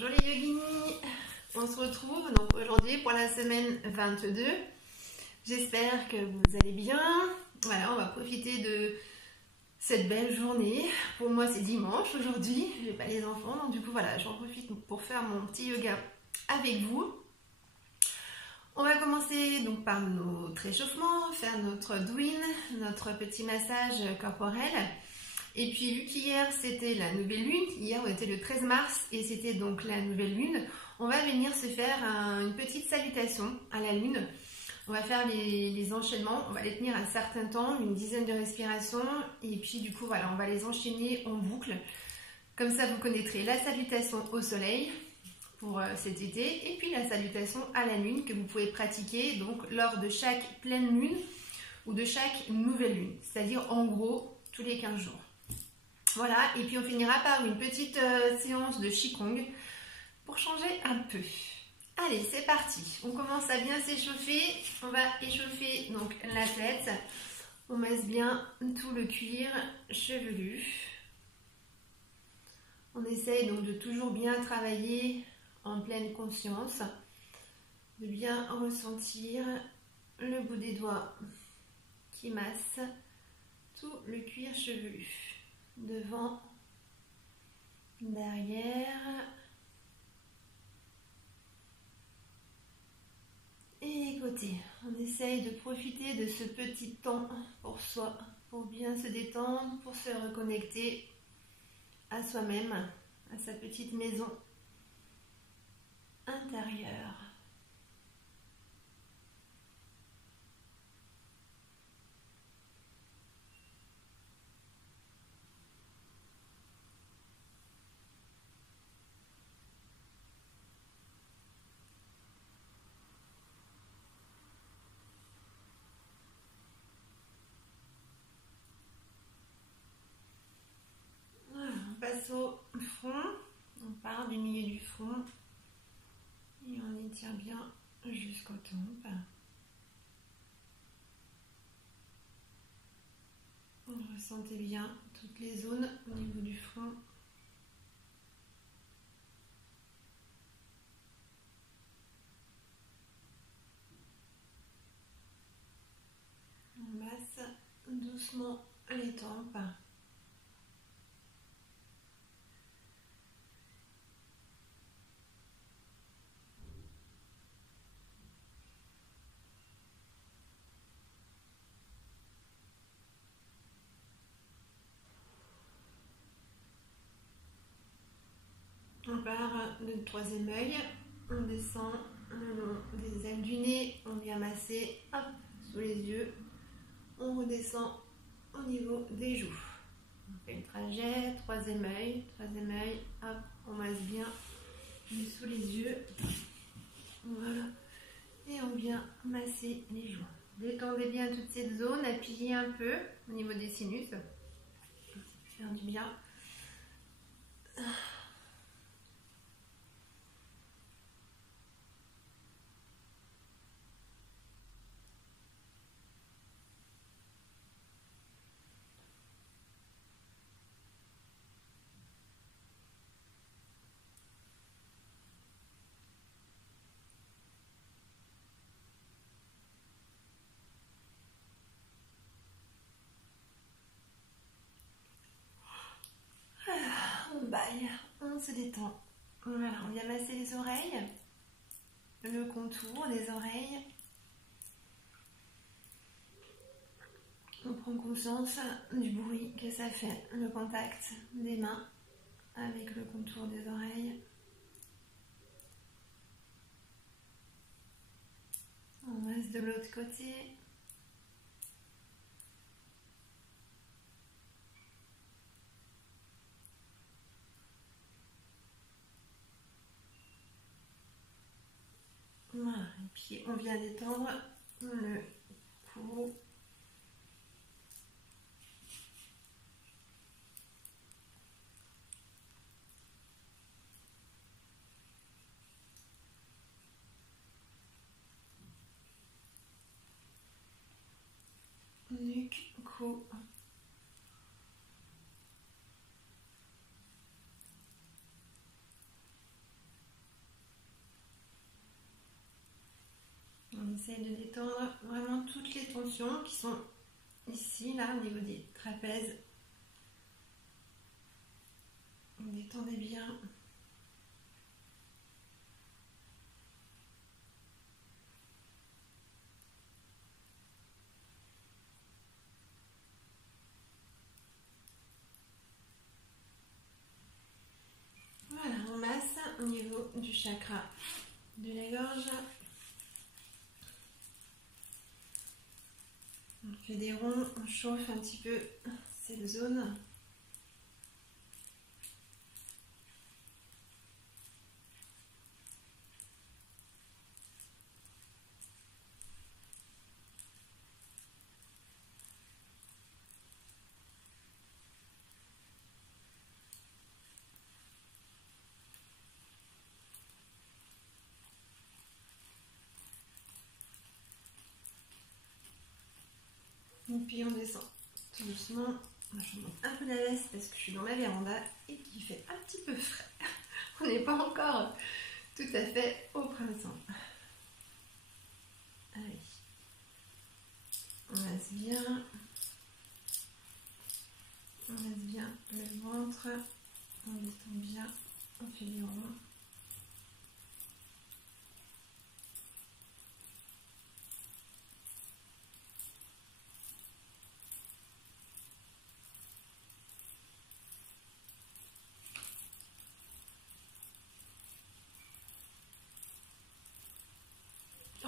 Bonjour les yoginis, on se retrouve donc aujourd'hui pour la semaine 22. J'espère que vous allez bien. Voilà, on va profiter de cette belle journée. Pour moi c'est dimanche aujourd'hui, j'ai pas les enfants, donc du coup voilà, j'en profite pour faire mon petit yoga avec vous. On va commencer donc par notre échauffement, faire notre douine, notre petit massage corporel. Et puis vu qu'hier c'était la nouvelle lune, hier on était le 13 mars et c'était donc la nouvelle lune, on va venir se faire une petite salutation à la lune. On va faire les enchaînements, on va les tenir un certain temps, une dizaine de respirations, et puis du coup voilà, on va les enchaîner en boucle. Comme ça vous connaîtrez la salutation au soleil pour cet été, et puis la salutation à la lune que vous pouvez pratiquer donc lors de chaque pleine lune ou de chaque nouvelle lune, c'est-à-dire en gros tous les 15 jours. Voilà, et puis on finira par une petite séance de Qigong pour changer un peu. Allez, c'est parti. On commence à bien s'échauffer. On va échauffer donc la tête. On masse bien tout le cuir chevelu. On essaye donc de toujours bien travailler en pleine conscience, de bien ressentir le bout des doigts qui masse tout le cuir chevelu. Devant, derrière et côté. On essaye de profiter de ce petit temps pour soi, pour bien se détendre, pour se reconnecter à soi-même, à sa petite maison intérieure. On passe au front, on part du milieu du front et on étire bien jusqu'aux tempes. Vous ressentez bien toutes les zones au niveau du front. On masse doucement les tempes. On part du troisième œil, on descend le long des ailes du nez, on vient masser hop, sous les yeux, on redescend au niveau des joues. On fait le trajet, troisième œil, hop, on masse bien sous les yeux. Voilà. Et on vient masser les joues. Détendez bien toute cette zone, appuyez un peu au niveau des sinus. Ça fait du bien. On baille, on se détend. Voilà, on vient masser les oreilles, le contour des oreilles. On prend conscience du bruit que ça fait, le contact des mains avec le contour des oreilles. On masse de l'autre côté. Voilà, et puis on vient détendre le cou. Nuque, cou. essaye de détendre vraiment toutes les tensions qui sont ici, là, au niveau des trapèzes. Détendez bien. Voilà, on masse au niveau du chakra de la gorge. On fait des ronds, on chauffe un petit peu cette zone. Et puis on descend tout doucement. Je monte un peu la veste parce que je suis dans ma véranda et qu'il fait un petit peu frais. On n'est pas encore tout à fait au printemps. Allez. On masse bien. On masse bien le ventre. On détend bien. On fait du rond.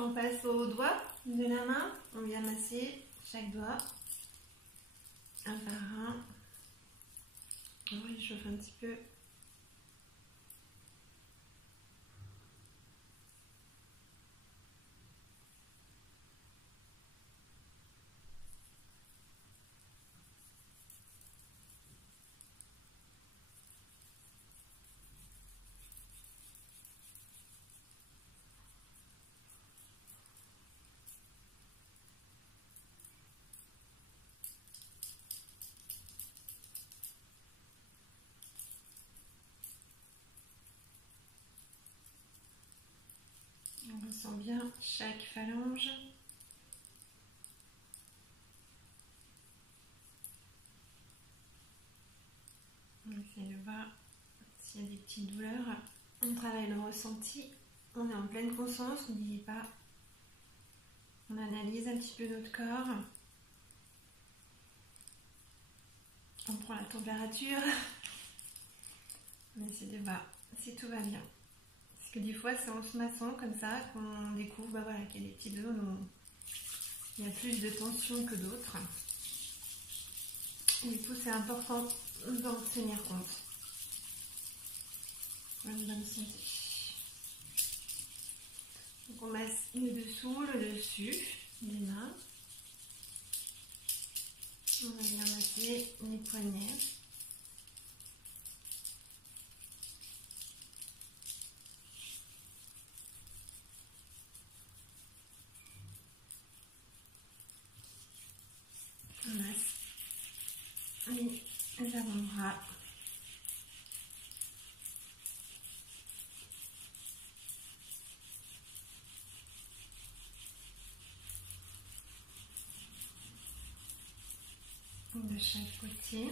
On passe aux doigts de la main. On vient masser chaque doigt. Un par un. On réchauffe un petit peu. On ressent bien chaque phalange. On essaie de voir s'il y a des petites douleurs. On travaille le ressenti. On est en pleine conscience, n'oubliez pas. On analyse un petit peu notre corps. On prend la température. On essaie de voir si tout va bien. Parce que des fois, c'est en se massant comme ça qu'on découvre voilà, qu'il y a des petites zones où il y a plus de tension que d'autres. Et du coup, c'est important d'en tenir compte. Bonne santé. Donc, on masse le dessous, le dessus des mains. On va bien masser les poignets. On masse les avant-bras. De chaque côté.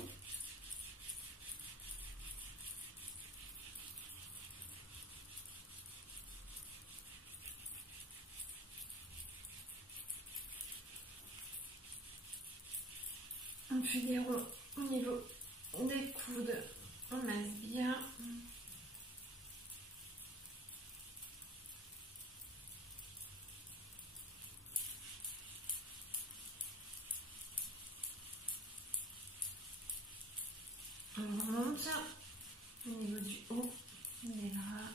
On fait des ronds au niveau des coudes. On masse bien. On remonte au niveau du haut des bras.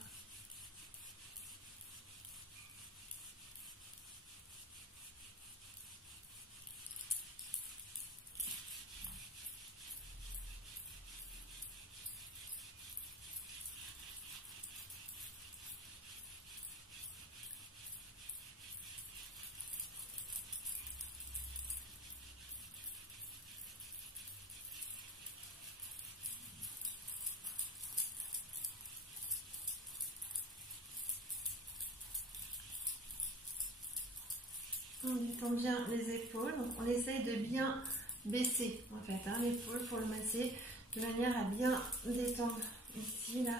détend bien les épaules. Donc on essaye de bien baisser en fait l'épaule pour le masser de manière à bien détendre ici, là,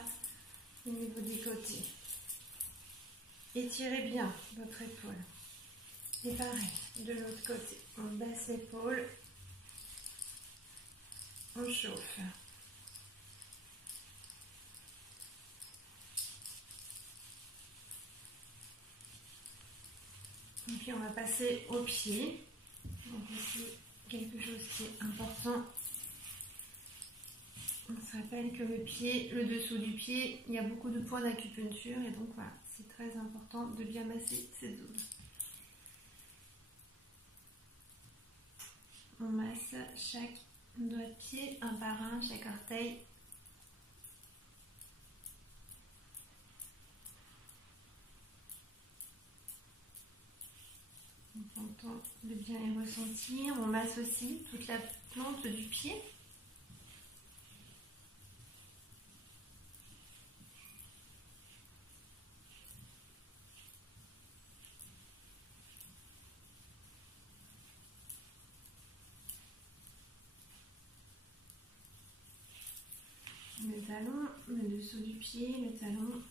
au niveau des côtés. Étirez bien votre épaule. Et pareil, de l'autre côté, on baisse l'épaule, on chauffe. Et puis on va passer au pied. Donc ici, quelque chose qui est important. On se rappelle que le pied, le dessous du pied, il y a beaucoup de points d'acupuncture et donc voilà, c'est très important de bien masser ces zones. On masse chaque doigt de pied un par un, chaque orteil. On entend de bien les ressentir. On masse aussi toute la plante du pied. Le talon, le dessous du pied, le talon.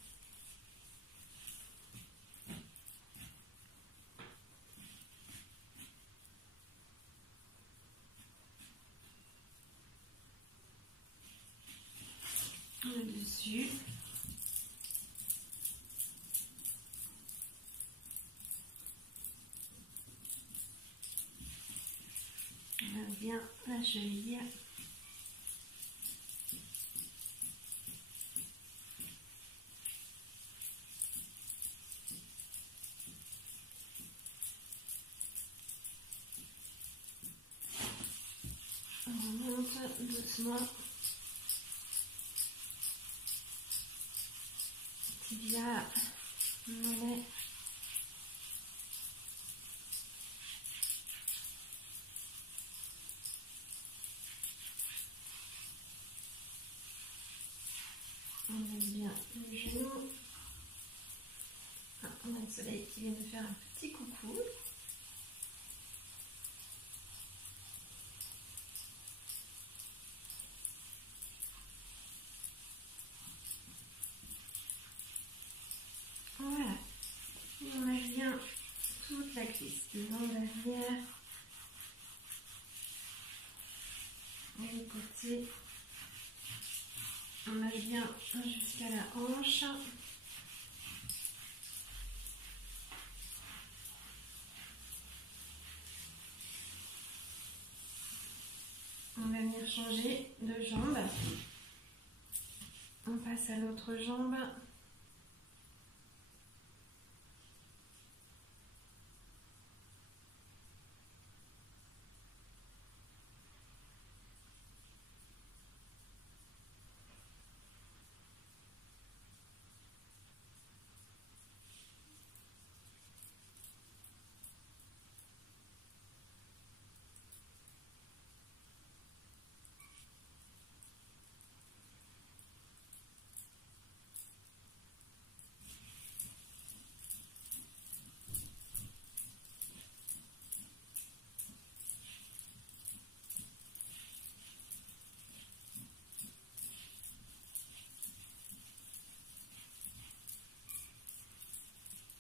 Le dessus. On a bien la cheville. On remonte doucement. Tibia, mollet. On met bien le genou. Ah, on a le soleil qui vient de faire un petit coucou. Voilà. Et on a bien toute la cuisse, devant, derrière, et les côtés. On masse bien jusqu'à la hanche. On va venir changer de jambe. On passe à l'autre jambe.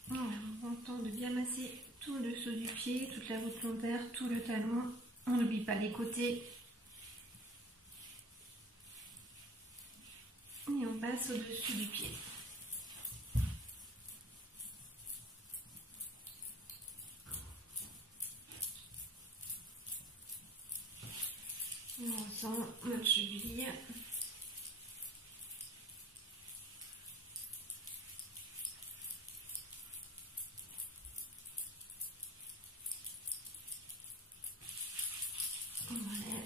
Voilà, on tente de bien masser tout le dessous du pied, toute la voûte plantaire, tout le talon. On n'oublie pas les côtés. Et on passe au-dessus du pied. On ressent notre cheville. Voilà.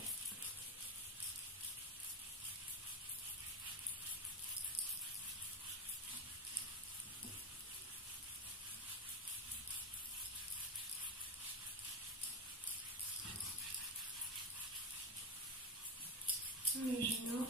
Le genou.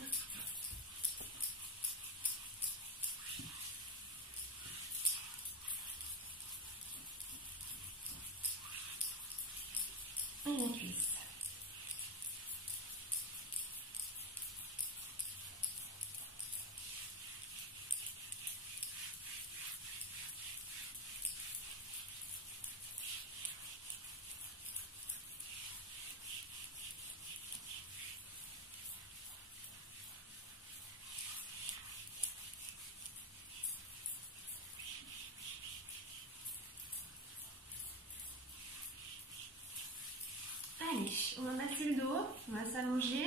s'allonger.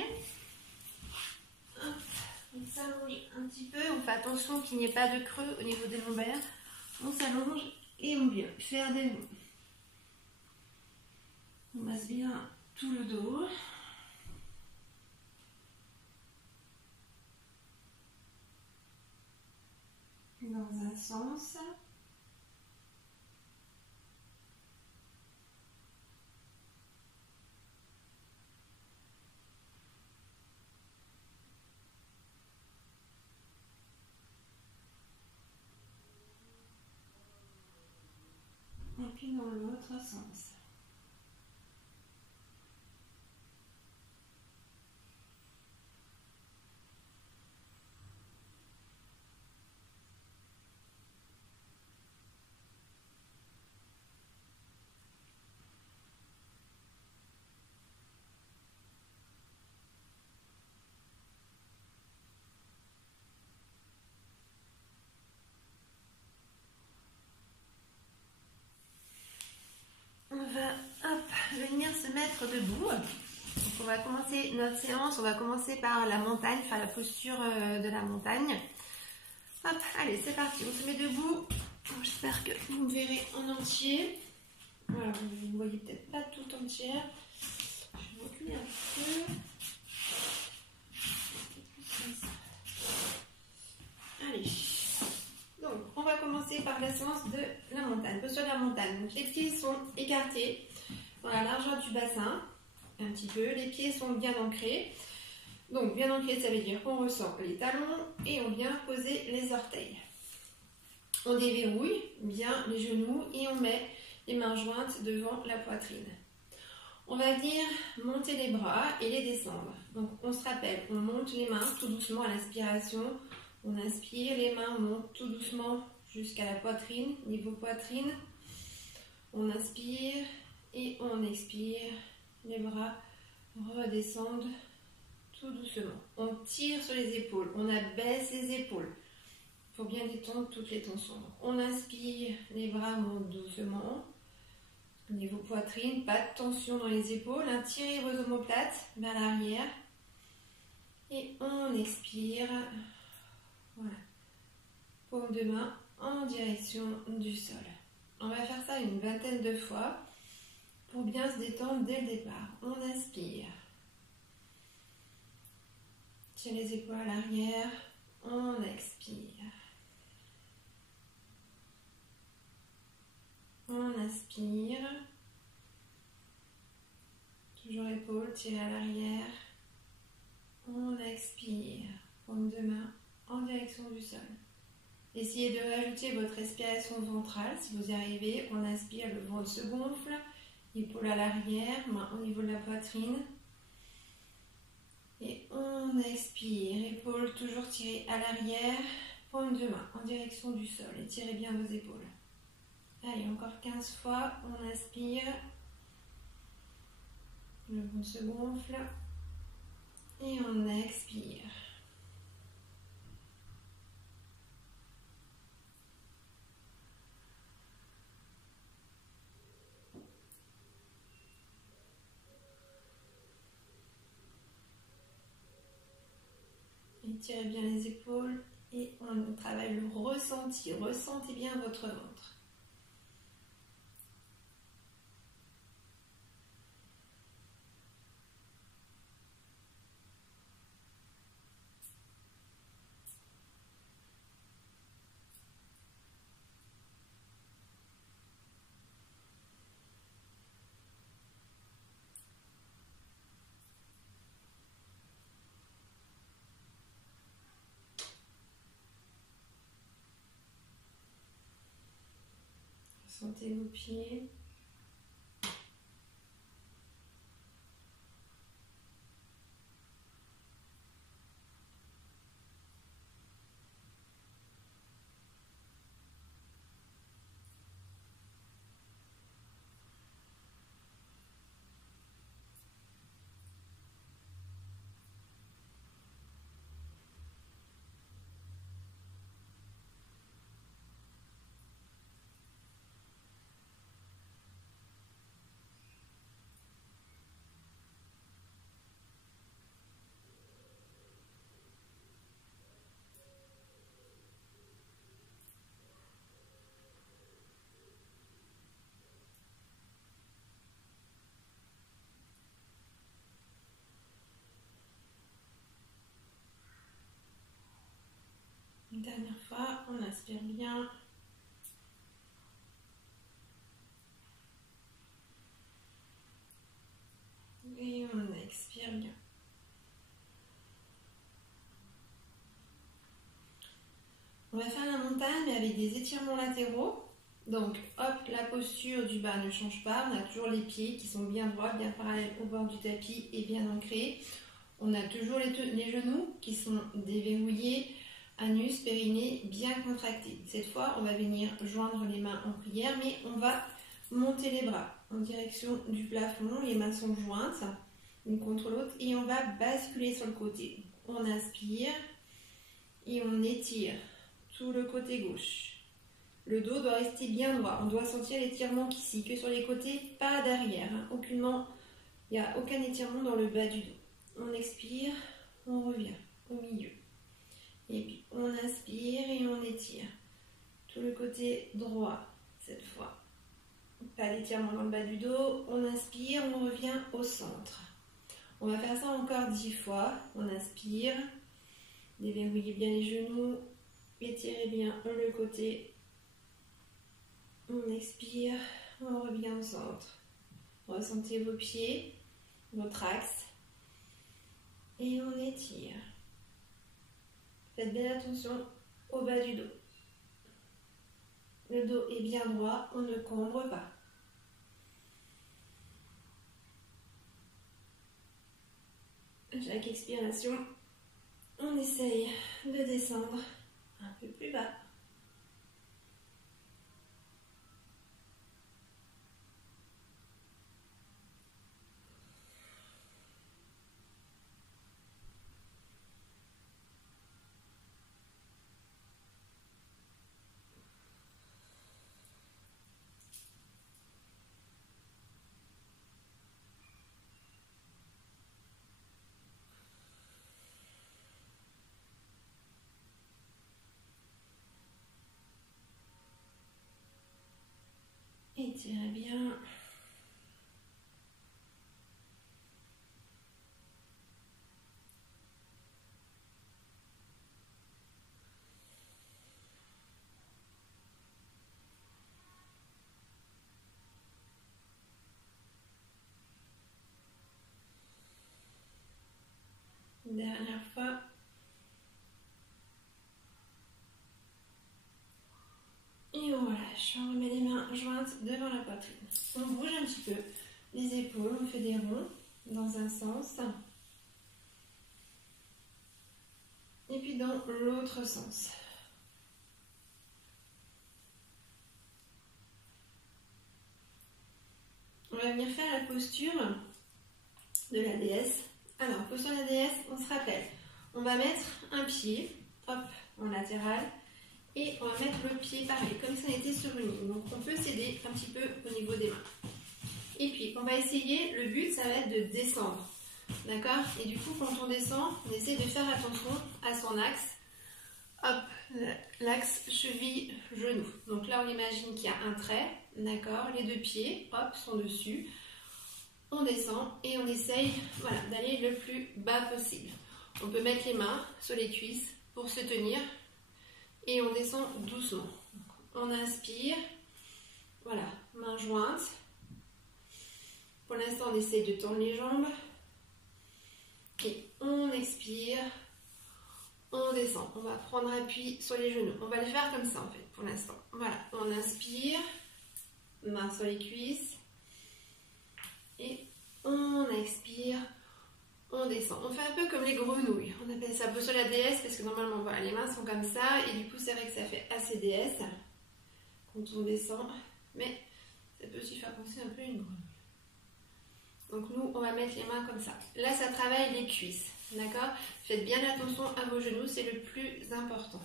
On s'allonge un petit peu, on fait attention qu'il n'y ait pas de creux au niveau des lombaires. On s'allonge et on vient faire des nœuds. On masse bien tout le dos. Dans un sens. Et puis dans l'autre sens. On va venir se mettre debout. Donc on va commencer notre séance, on va commencer par la montagne, faire la posture de la montagne. Hop, allez, c'est parti, on se met debout. J'espère que vous me verrez en entier. Voilà, vous ne voyez peut-être pas tout entière. Je vais reculer un peu. Allez. Donc, on va commencer par la séance de la montagne, posture de la montagne. Donc, les pieds sont écartés dans la largeur du bassin, un petit peu. Les pieds sont bien ancrés. Donc, bien ancrés, ça veut dire qu'on ressent les talons et on vient poser les orteils. On déverrouille bien les genoux et on met les mains jointes devant la poitrine. On va venir monter les bras et les descendre. Donc, on se rappelle, on monte les mains tout doucement à l'inspiration. On inspire, les mains montent tout doucement jusqu'à la poitrine, niveau poitrine. On inspire et on expire. Les bras redescendent tout doucement. On tire sur les épaules, on abaisse les épaules. Il faut bien détendre toutes les tensions. Donc, on inspire, les bras montent doucement. Niveau poitrine, pas de tension dans les épaules. Tirez vos omoplates vers l'arrière. Et on expire. Voilà. Paume de main en direction du sol. On va faire ça une vingtaine de fois pour bien se détendre dès le départ. On inspire. Tire les épaules à l'arrière. On expire. On inspire. Toujours épaules tirées à l'arrière. On expire. Paume de main en direction du sol. Essayez de rajouter votre respiration ventrale. Si vous y arrivez, on inspire, le ventre se gonfle. Épaule à l'arrière, main au niveau de la poitrine. Et on expire. Épaules toujours tirées à l'arrière. Paume de main en direction du sol. Étirez bien vos épaules. Allez, encore 15 fois. On inspire. Le ventre se gonfle. Et on expire. Étirez bien les épaules et on travaille le ressenti. Ressentez bien votre ventre. Sentez vos pieds. Une dernière fois, on inspire bien. Et on expire bien. On va faire la montagne mais avec des étirements latéraux. Donc, hop, la posture du bas ne change pas. On a toujours les pieds qui sont bien droits, bien parallèles au bord du tapis et bien ancrés. On a toujours les genoux qui sont déverrouillés, anus, périnée bien contractés. Cette fois, on va venir joindre les mains en prière, mais on va monter les bras en direction du plafond. Les mains sont jointes, l'une contre l'autre, et on va basculer sur le côté. On inspire et on étire tout le côté gauche. Le dos doit rester bien droit. On doit sentir l'étirement qu'ici, que sur les côtés, pas derrière. Aucunement, il n'y a aucun étirement dans le bas du dos. On expire, on revient au milieu. Et puis on inspire et on étire tout le côté droit cette fois. Pas d'étirement dans le bas du dos. On inspire, on revient au centre. On va faire ça encore 10 fois. On inspire, déverrouillez bien les genoux, étirez bien le côté. On expire, on revient au centre. Ressentez vos pieds, votre axe. Et on étire. Faites bien attention au bas du dos. Le dos est bien droit, on ne cambre pas. À chaque expiration, on essaye de descendre un peu plus bas. Étirez bien. Dernière fois. Et on relâche. On remet les mains jointes devant la poitrine. On bouge un petit peu les épaules. On fait des ronds dans un sens. Et puis dans l'autre sens. On va venir faire la posture de la déesse. Alors, posture de la déesse, on se rappelle. On va mettre un pied, hop, en latéral. Et on va mettre le pied pareil, comme si on était sur une ligne. Donc on peut s'aider un petit peu au niveau des mains. Et puis on va essayer, le but ça va être de descendre. D'accord? Et du coup quand on descend, on essaie de faire attention à son axe. Hop, l'axe cheville-genou. Donc là on imagine qu'il y a un trait. D'accord? Les deux pieds, hop, sont dessus. On descend et on essaye voilà, d'aller le plus bas possible. On peut mettre les mains sur les cuisses pour se tenir. Et on descend doucement. On inspire. Voilà, main jointe. Pour l'instant, on essaie de tendre les jambes. Et on expire. On descend. On va prendre appui sur les genoux. On va le faire comme ça en fait, pour l'instant. Voilà, on inspire. Main sur les cuisses. Et on expire. On descend. On fait un peu comme les grenouilles. On appelle ça posture de la déesse parce que normalement, voilà, les mains sont comme ça. Et du coup, c'est vrai que ça fait assez déesse quand on descend. Mais ça peut aussi faire penser un peu à une grenouille. Donc nous, on va mettre les mains comme ça. Là, ça travaille les cuisses. D'accord? Faites bien attention à vos genoux. C'est le plus important.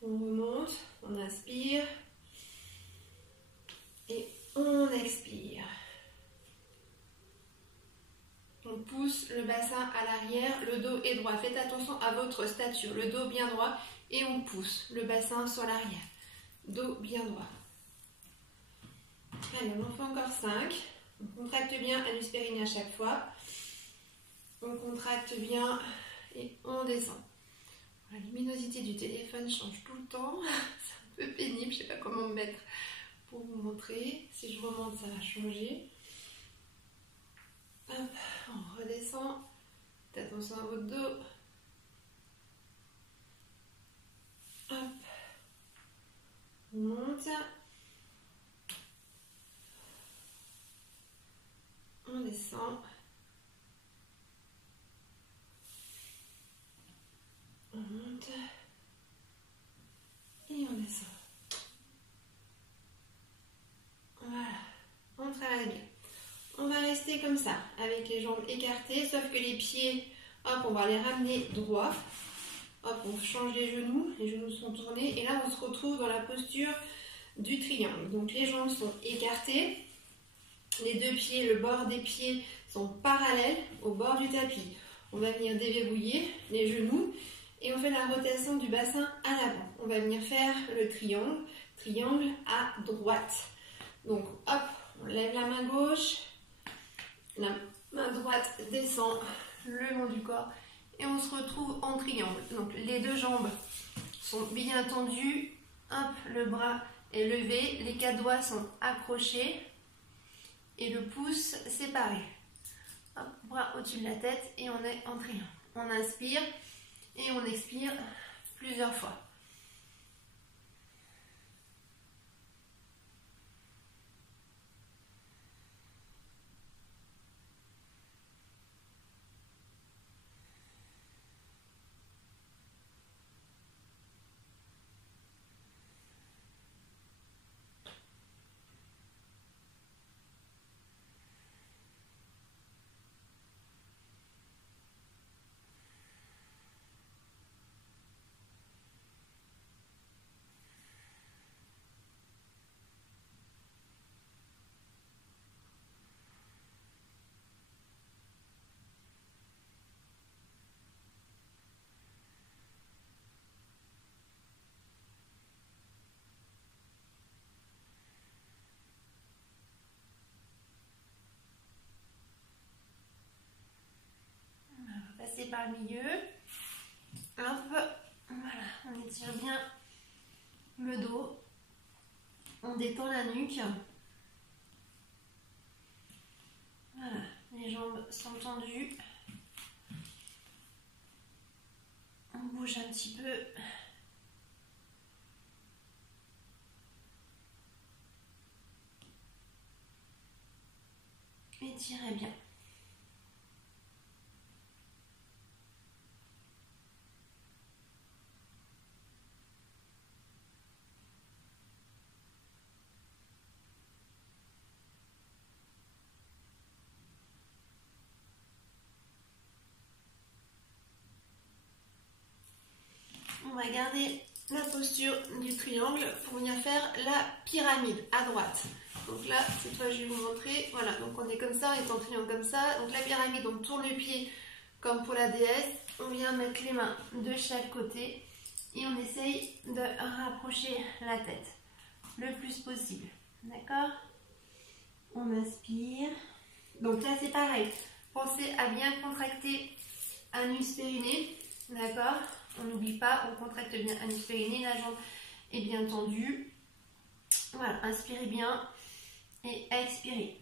On remonte. On inspire. Et on expire. On pousse le bassin à l'arrière, le dos est droit. Faites attention à votre stature, le dos bien droit et on pousse le bassin sur l'arrière. Dos bien droit. Allez, on en fait encore 5. On contracte bien anus périnée à chaque fois. On contracte bien et on descend. La luminosité du téléphone change tout le temps. C'est un peu pénible, je ne sais pas comment me mettre pour vous montrer. Si je remonte, ça va changer. Hop, on redescend. Faites attention à votre dos. Hop. On monte. On descend. On monte. Et on descend. Voilà. On travaille bien. On va rester comme ça, avec les jambes écartées, sauf que les pieds, hop, on va les ramener droits. Hop, on change les genoux sont tournés. Et là, on se retrouve dans la posture du triangle. Donc, les jambes sont écartées. Les deux pieds, le bord des pieds sont parallèles au bord du tapis. On va venir déverrouiller les genoux et on fait la rotation du bassin à l'avant. On va venir faire le triangle à droite. Donc, hop, on lève la main gauche, la main droite descend le long du corps et on se retrouve en triangle. Donc, les deux jambes sont bien tendues, hop, le bras est levé, les quatre doigts sont accrochés. Et le pouce séparé. Hop, bras au-dessus de la tête et on est en triangle. On inspire et on expire plusieurs fois. Par le milieu. Hop, voilà, on étire bien le dos. On détend la nuque. Voilà, les jambes sont tendues. On bouge un petit peu. Étirez bien. On va garder la posture du triangle pour venir faire la pyramide à droite. Donc là, cette fois, je vais vous montrer. Voilà, donc on est comme ça, on est en triangle comme ça. Donc la pyramide, on tourne les pieds comme pour la déesse. On vient mettre les mains de chaque côté et on essaye de rapprocher la tête le plus possible. D'accord? On inspire. Donc là, c'est pareil. Pensez à bien contracter anus périnée. D'accord? On n'oublie pas, on contracte bien anus périnée, la jambe est bien tendue. Voilà, inspirez bien et expirez.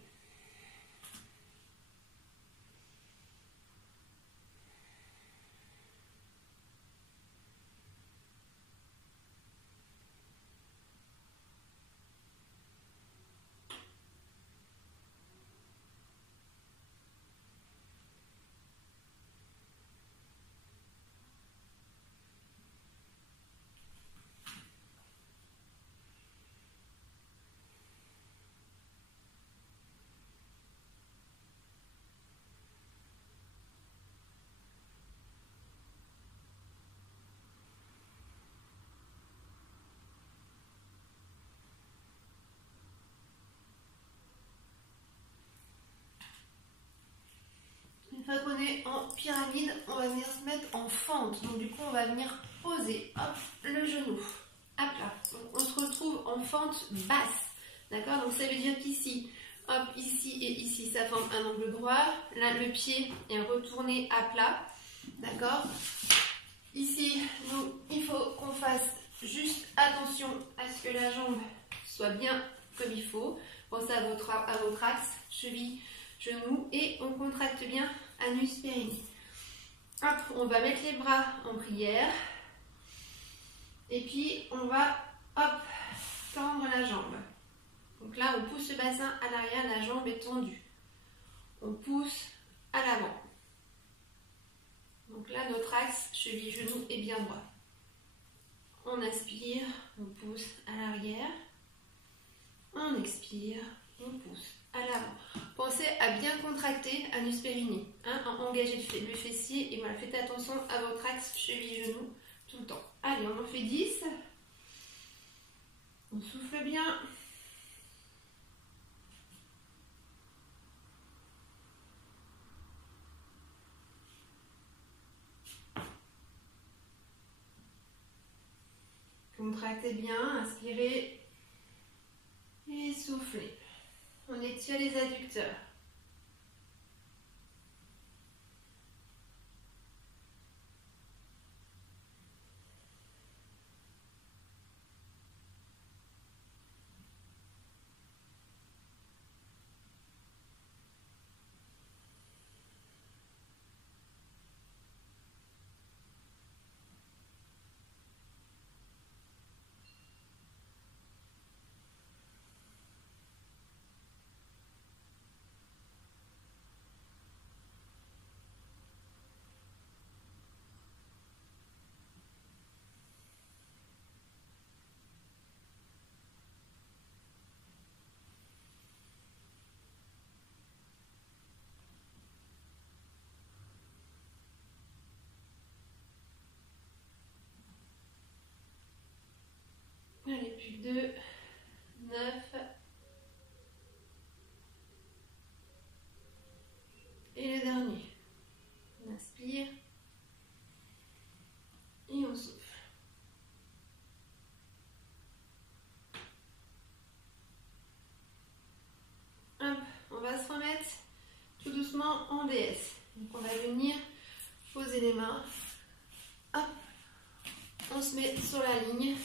Une fois qu'on est en pyramide, on va venir se mettre en fente. Donc du coup, on va venir poser hop, le genou à plat. Donc, on se retrouve en fente basse. D'accord? Donc ça veut dire qu'ici, hop, ici et ici, ça forme un angle droit. Là, le pied est retourné à plat. D'accord? Ici, nous, il faut qu'on fasse juste attention à ce que la jambe soit bien comme il faut. Pensez à votre axe, cheville, genou et on contracte bien anus périnée. Hop, on va mettre les bras en prière et puis on va hop, tendre la jambe. Donc là, on pousse le bassin à l'arrière, la jambe est tendue. On pousse à l'avant. Donc là, notre axe cheville-genou est bien droit. On inspire, on pousse à l'arrière. On expire, on pousse à l'avant. Pensez à bien contracter anus périnée, hein, engager le fessier et voilà, faites attention à votre axe cheville-genou tout le temps. Allez, on en fait 10. On souffle bien. Contractez bien, inspirez et soufflez. On étire les adducteurs. Allez, plus 2, 9. Et le dernier. On inspire. Et on souffle. Hop, on va se remettre tout doucement en DS. Donc on va venir poser les mains. Hop, on se met sur la ligne.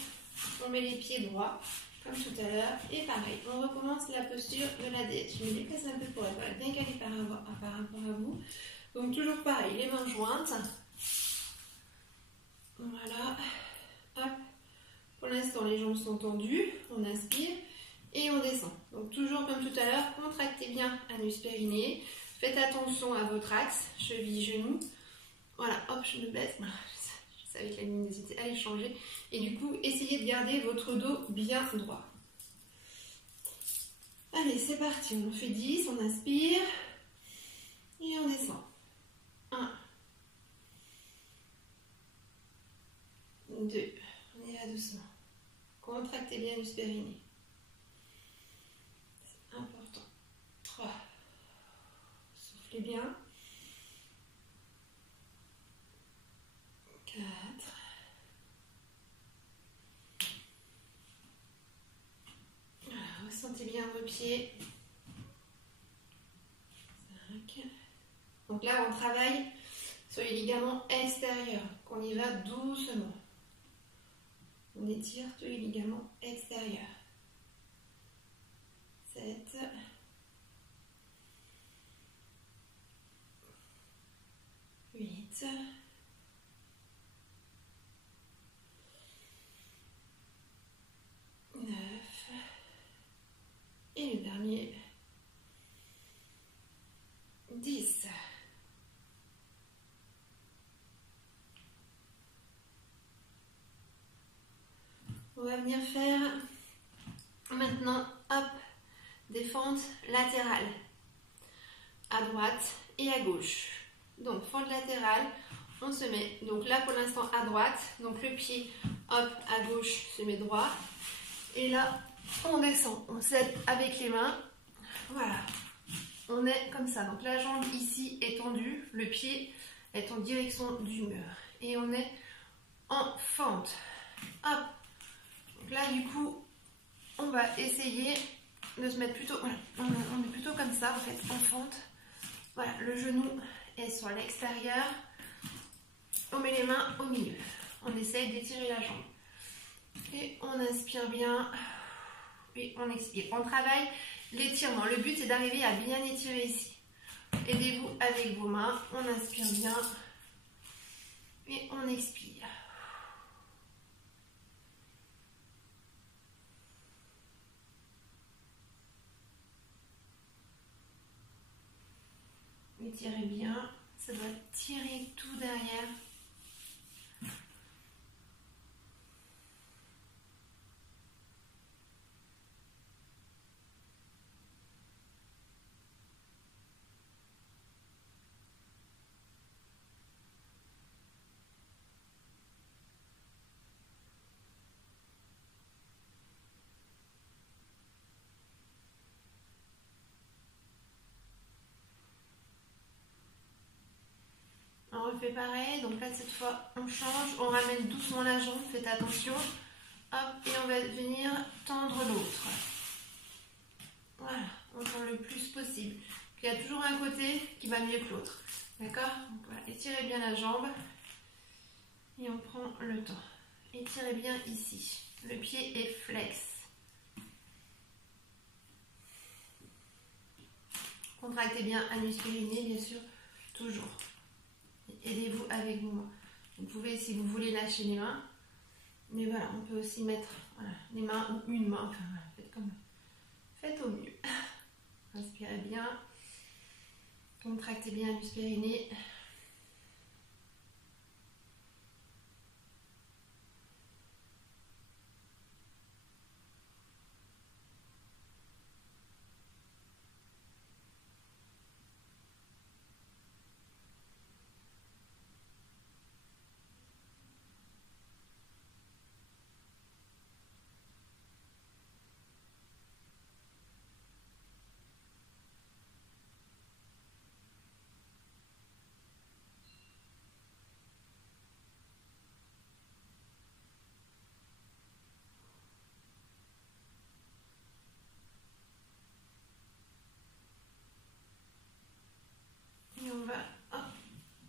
On met les pieds droits, comme tout à l'heure. Et pareil, on recommence la posture de la DS. Je me déplace un peu pour être bien calé par rapport à vous. Donc toujours pareil, les mains jointes. Voilà. Hop. Pour l'instant, les jambes sont tendues. On inspire et on descend. Donc toujours comme tout à l'heure, contractez bien anus périnée. Faites attention à votre axe, cheville, genou. Voilà, hop, je me baisse. Je savais que la luminosité allait changer. Et du coup, essayez de garder votre dos bien droit. Allez, c'est parti. On fait 10, on inspire. Et on descend. 1. 2. On y va doucement. Contractez bien l'anus périnée. C'est important. 3. Soufflez bien. 4. Voilà, ressentez bien vos pieds. 5. Donc là, on travaille sur les ligaments extérieurs. Qu'on y va doucement. On étire tous les ligaments extérieurs. 7. 8. 9. Et le dernier. 10. On va venir faire maintenant, hop, des fentes latérales, à droite et à gauche. Donc, fente latérale, on se met, donc là pour l'instant à droite, donc le pied, hop, à gauche se met droit. Et là, on descend, on s'aide avec les mains, voilà. On est comme ça, donc la jambe ici est tendue, le pied est en direction du mur. Et on est en fente, hop. Donc là, du coup, on va essayer de se mettre plutôt, voilà, on est plutôt comme ça, en fait, en fente. Voilà, le genou est sur l'extérieur. on met les mains au milieu. On essaye d'étirer la jambe. Et on inspire bien. Puis on expire. On travaille l'étirement. Le but c'est d'arriver à bien étirer ici. Aidez-vous avec vos mains. On inspire bien. Et on expire. Étirez bien. Ça doit tirer tout derrière. On refait pareil, donc là cette fois on change, on ramène doucement la jambe, faites attention. Hop, et on va venir tendre l'autre. Voilà, on tend le plus possible. Il y a toujours un côté qui va mieux que l'autre. D'accord? Donc voilà, étirez bien la jambe. Et on prend le temps. Étirez bien ici. Le pied est flex. Contractez bien anus périnée, bien sûr, toujours. Aidez-vous avec vos mains. Vous pouvez, si vous voulez, lâcher les mains. Mais voilà, on peut aussi mettre voilà, les mains ou une main. Enfin, voilà, faites au mieux. Inspirez bien. Contractez bien l'anus périnée. Et on va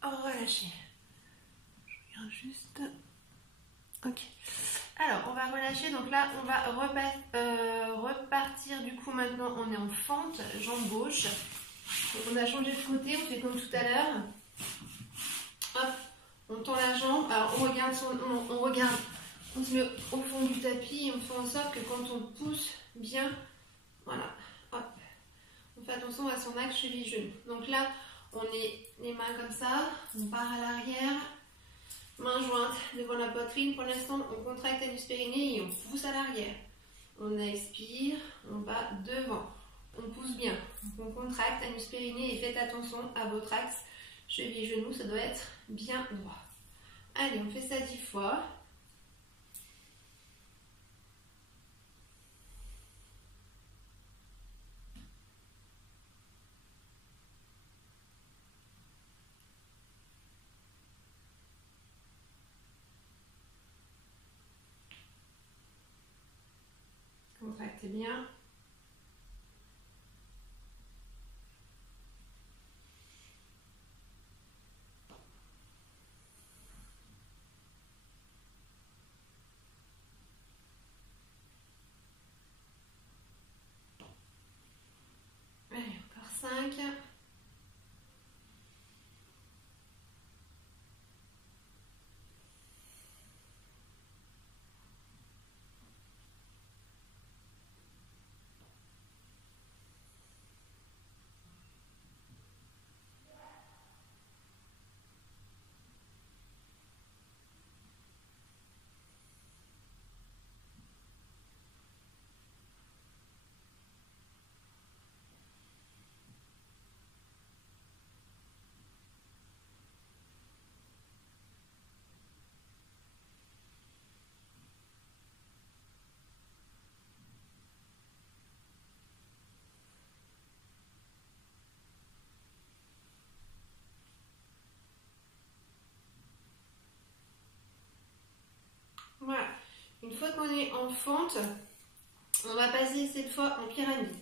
relâcher. Je regarde juste. Ok. Alors, on va relâcher. Donc là, on va repartir. Du coup, maintenant, on est en fente, jambe gauche. Donc, on a changé de côté. On fait comme tout à l'heure. Hop, on tend la jambe. Alors, on regarde, on se met au fond du tapis et on fait en sorte que quand on pousse bien, voilà, hop, on fait attention à son axe cheville-genou. Donc là, on est les mains comme ça, on part à l'arrière, mains jointes devant la poitrine. Pour l'instant, on contracte l'anus périnée et on pousse à l'arrière. On expire, on va devant. On pousse bien. Donc on contracte l'anus périnée et faites attention à votre axe cheville-genou, ça doit être bien droit. Allez, on fait ça 10 fois. Contractez bien. Allez, encore 5. Voilà. Une fois qu'on est en fente, on va passer cette fois en pyramide.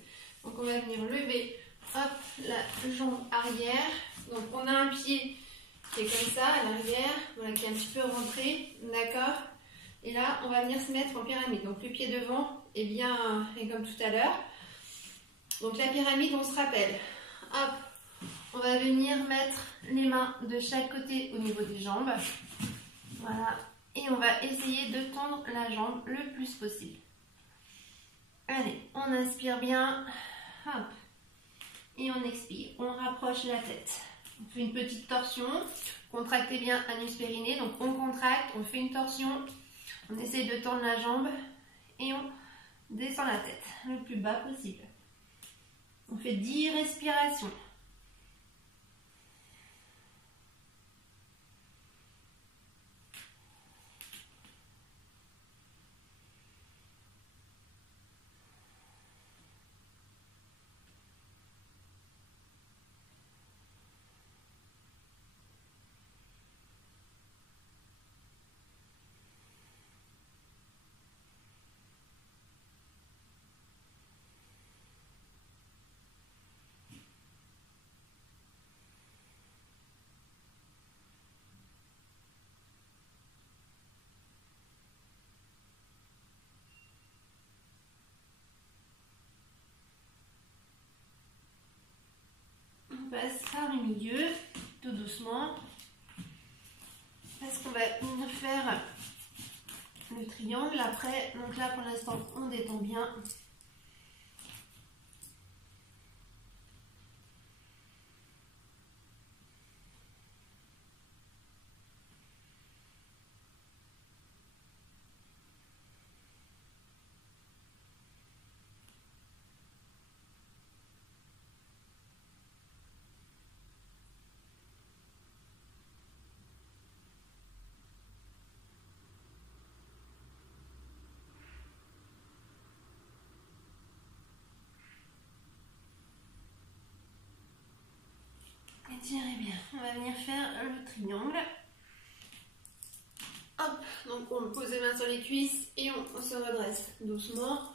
Donc on va venir lever, hop, la jambe arrière. Donc on a un pied qui est comme ça à l'arrière, voilà, qui est un petit peu rentré, d'accord. Et là, on va venir se mettre en pyramide. Donc le pied devant est bien, et comme tout à l'heure. Donc la pyramide, on se rappelle. Hop, on va venir mettre les mains de chaque côté au niveau des jambes. Voilà. Et on va essayer de tendre la jambe le plus possible. Allez, on inspire bien. Hop. Et on expire. On rapproche la tête. On fait une petite torsion. Contractez bien anus périnée. Donc on contracte, on fait une torsion. On essaye de tendre la jambe. Et on descend la tête le plus bas possible. On fait 10 respirations. Passe par le milieu, tout doucement, parce qu'on va venir faire le triangle après. Donc là, pour l'instant, on détend bien. Étirez bien. On va venir faire le triangle. Hop, donc on pose les mains sur les cuisses et on se redresse doucement.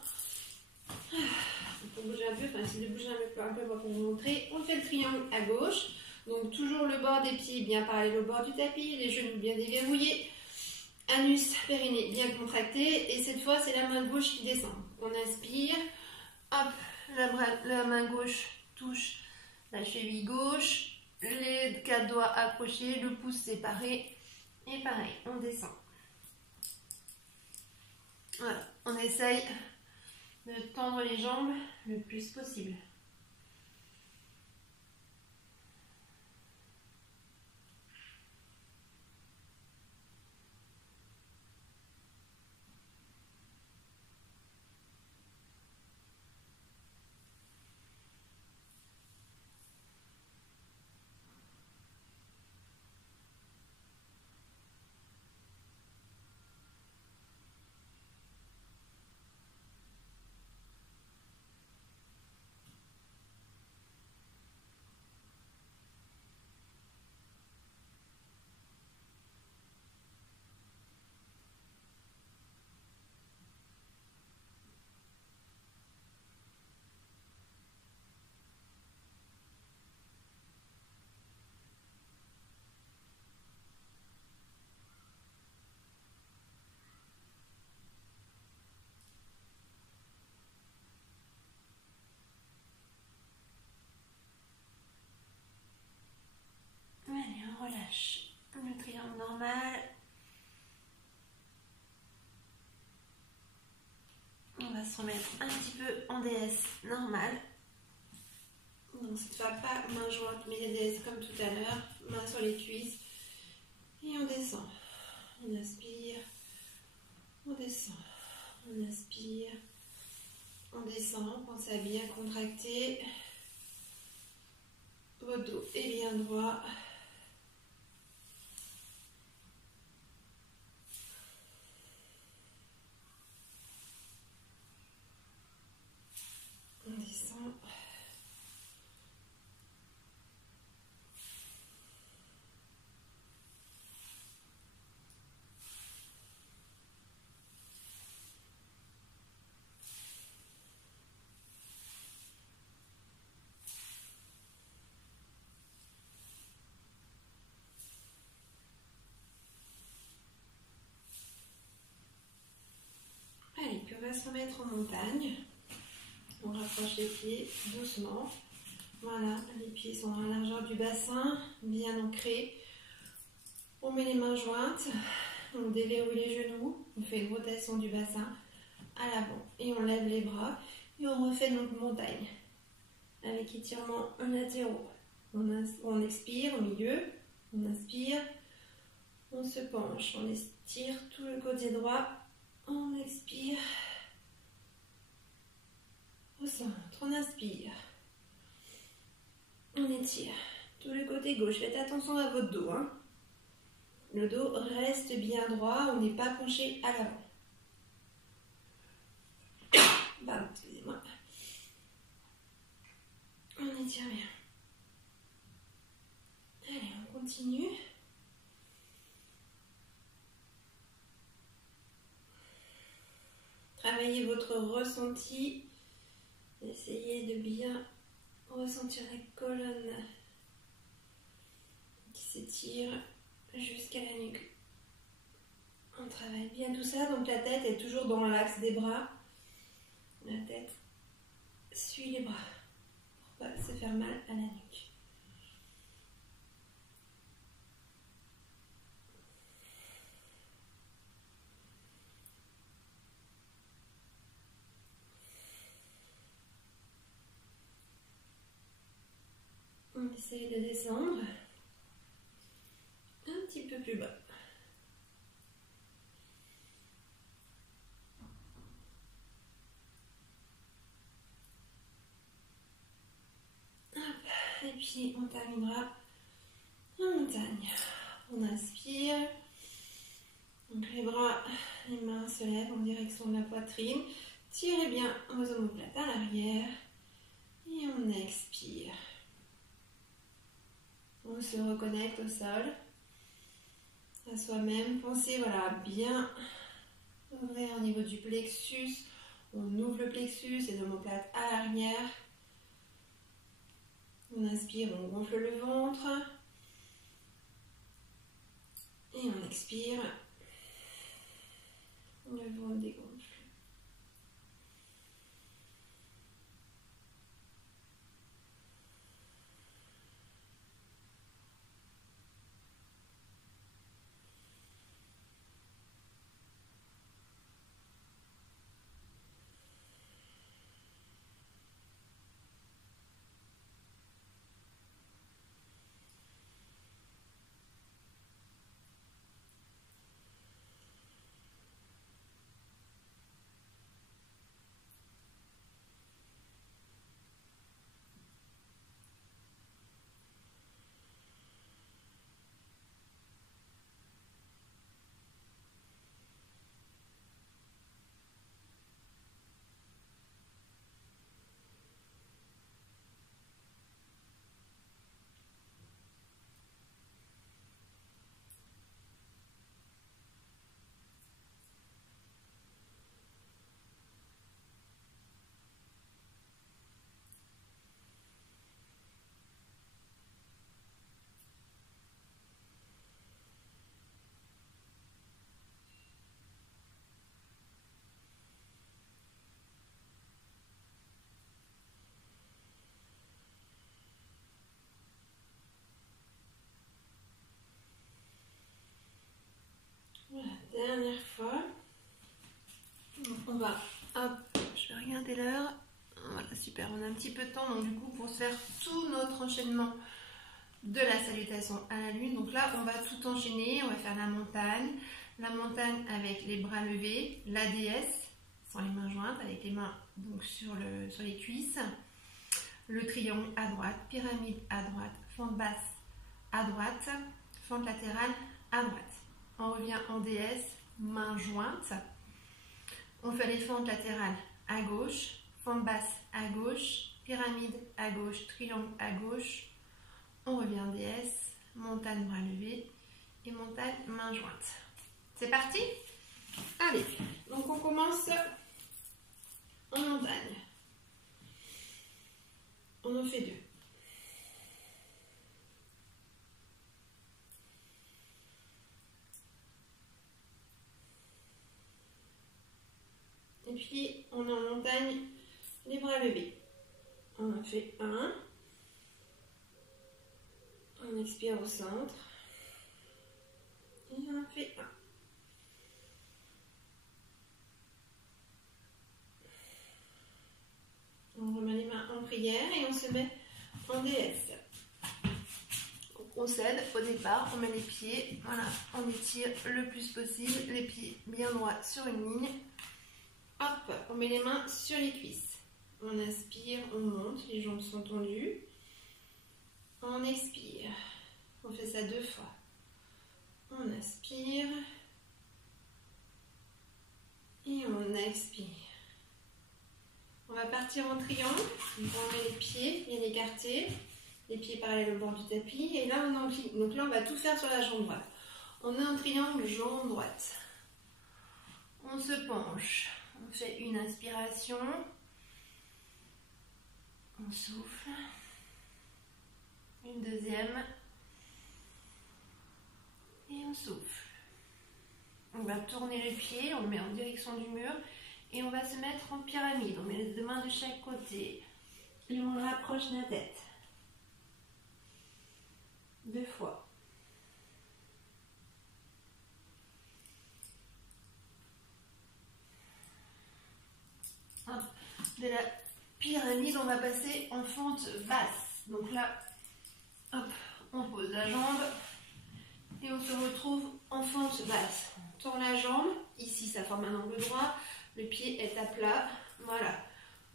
On peut bouger un peu, enfin essayer de bouger un peu pour vous montrer. On fait le triangle à gauche. Donc toujours le bord des pieds bien parallèle au bord du tapis, les genoux bien déverrouillés. Anus périnée bien contracté. Et cette fois, c'est la main gauche qui descend. On inspire. Hop, la main gauche touche la cheville gauche. Les 4 doigts accrochés, le pouce séparé. Et pareil, on descend. Voilà, on essaye de tendre les jambes le plus possible. Allez, on relâche le triangle normal. On va se remettre un petit peu en DS normale. Donc cette fois pas main jointe mais les DS comme tout à l'heure. Main sur les cuisses. Et on descend. On inspire. On descend. On inspire. On descend. Pensez à bien contracter. Votre dos est bien droit. On descend. va se remettre en montagne. On rapproche les pieds doucement. Voilà, les pieds sont à la largeur du bassin, bien ancrés. On met les mains jointes, on déverrouille les genoux, on fait une rotation du bassin à l'avant et on lève les bras et on refait notre montagne avec étirement latéraux. On expire au milieu, on inspire, on se penche, on étire tout le côté droit, on expire, au centre, on inspire, on étire tout le côté gauche. Faites attention à votre dos, hein. Le dos reste bien droit, on n'est pas penché à l'avant. Pardon, excusez-moi. On étire bien. Allez, on continue. Travaillez votre ressenti. Essayez de bien ressentir la colonne qui s'étire jusqu'à la nuque. On travaille bien tout ça, donc la tête est toujours dans l'axe des bras. La tête suit les bras pour ne pas se faire mal à la nuque. On essaye de descendre un petit peu plus bas. Hop. Et puis on terminera en montagne. On inspire. Donc les bras, les mains se lèvent en direction de la poitrine. Tirez bien vos omoplates à l'arrière. Et on expire. On se reconnecte au sol, à soi-même. Pensez, voilà, bien ouvrir au niveau du plexus. On ouvre le plexus et l'omoplate à l'arrière. On inspire, on gonfle le ventre. Et on expire. Le ventre dégonfle. Voilà, dernière fois. Donc on va, hop, je vais regarder l'heure. Voilà, super, on a un petit peu de temps, donc du coup pour faire tout notre enchaînement de la salutation à la lune. Donc là, on va tout enchaîner, on va faire la montagne avec les bras levés, la déesse, sans les mains jointes, avec les mains donc sur les cuisses, le triangle à droite, pyramide à droite, fente basse à droite, fente latérale à droite. On revient en déesse, mains jointes. On fait les fentes latérales à gauche, fente basse à gauche, pyramide à gauche, triangle à gauche. On revient en déesse, montagne bras levés et montagne mains jointes. C'est parti? Allez, donc on commence en montagne. On en fait deux. Et puis on est en montagne, les bras levés. On en fait un. On expire au centre. Et on en fait un. On remet les mains en prière et on se met en déesse. On procède au départ, on met les pieds, voilà, on étire le plus possible, les pieds bien droits sur une ligne. Hop, on met les mains sur les cuisses. On inspire, on monte, les jambes sont tendues. On expire. On fait ça 2 fois. On inspire. Et on expire. On va partir en triangle. On met les pieds bien écartés. Les pieds parallèles au bord du tapis. Et là, on incline. Donc là, on va tout faire sur la jambe droite. On a un triangle jambe droite. On se penche. On fait une inspiration. On souffle. Une deuxième. Et on souffle. On va tourner les pieds, on le met en direction du mur. Et on va se mettre en pyramide. On met les 2 mains de chaque côté. Et on rapproche la tête. 2 fois. Hop. De la pyramide, on va passer en fente basse. Donc là, hop, on pose la jambe et on se retrouve en fente basse. On tend la jambe, ici ça forme un angle droit, le pied est à plat, voilà.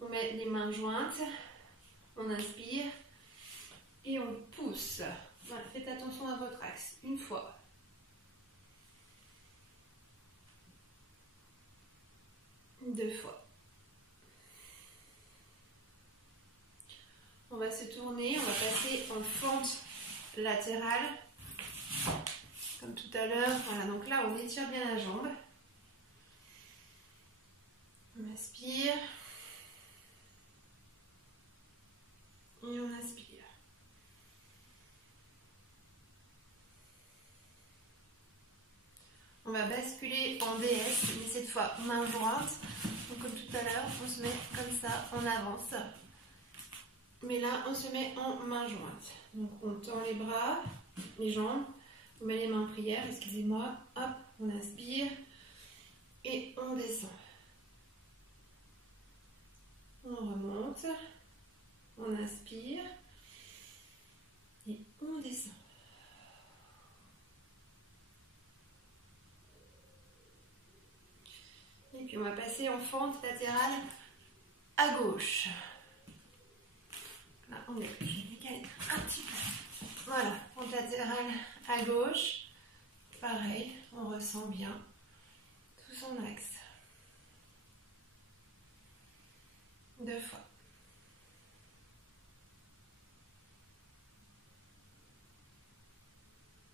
On met les mains jointes, on inspire et on pousse. Voilà, faites attention à votre axe, 1 fois. Deux fois. On va se tourner, on va passer en fente latérale, comme tout à l'heure. Voilà, donc là, on étire bien la jambe. On inspire. Et on inspire. On va basculer en déesse, mais cette fois main droite. Donc comme tout à l'heure, on se met comme ça, on avance. Mais là, on se met en main jointe. Donc on tend les bras, les jambes, on met les mains en prière, excusez-moi. Hop, on inspire et on descend. On remonte, on inspire et on descend. Et puis on va passer en fente latérale à gauche. Là, on est un petit peu. Voilà, fente latérale à gauche. Pareil, on ressent bien tout son axe. 2 fois.